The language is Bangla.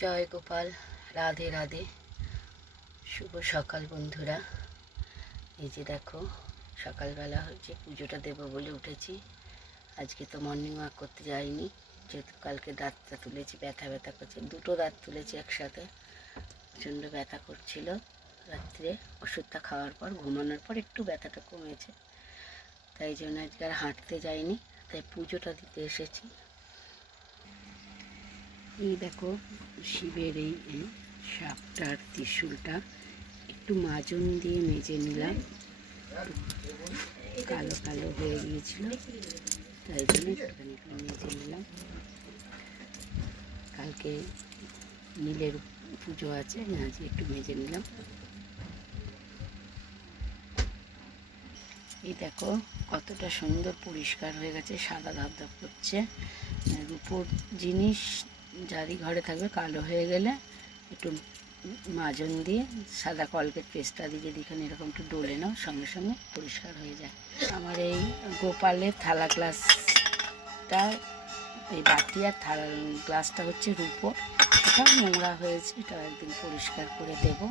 জয় গোপাল, রাধে রাধে। শুভ সকাল বন্ধুরা। এই যে দেখো, সকালবেলা হচ্ছে পুজোটা দেবো বলে উঠেছি। আজকে তো মর্নিং ওয়াক করতে যাইনি, যেহেতু কালকে দাঁতটা তুলেছি, ব্যথা ব্যথা করছে। দুটো দাঁত তুলেছি একসাথে, প্রচণ্ড ব্যথা করছিল। রাত্রে ওষুধটা খাওয়ার পর, ঘুমানোর পর একটু ব্যথাটা কমেছে, তাই জন্য আজকে আর হাঁটতে যাইনি, তাই পুজোটা দিতে এসেছি। এই দেখো, শিবের এই সাপটার ত্রিশূলটা একটু মাজন দিয়ে মেজে নিলাম, কালো কালো হয়ে গিয়েছিল, তাই জন্য একটুখানি মেজে নিলাম। কালকে নীলের পুজো আছে, আজকে একটু মেজে নিলাম। এই দেখো কতটা সুন্দর পরিষ্কার হয়ে গেছে, সাদা ধপধপ করছে। রূপোর জিনিস যারই ঘরে থাকবে, কালো হয়ে গেলে একটু মাজন দিয়ে সাদা কলগেট পেস্টটা দিয়ে যদি এখানে এরকম একটু ডলে নাও, সঙ্গে সঙ্গে পরিষ্কার হয়ে যায়। আমার এই গোপালের থালা গ্লাসটা, এই বাটি আর থালা গ্লাসটা হচ্ছে রূপোর, এটাও নোংরা হয়েছে, এটা একদিন পরিষ্কার করে দেবো।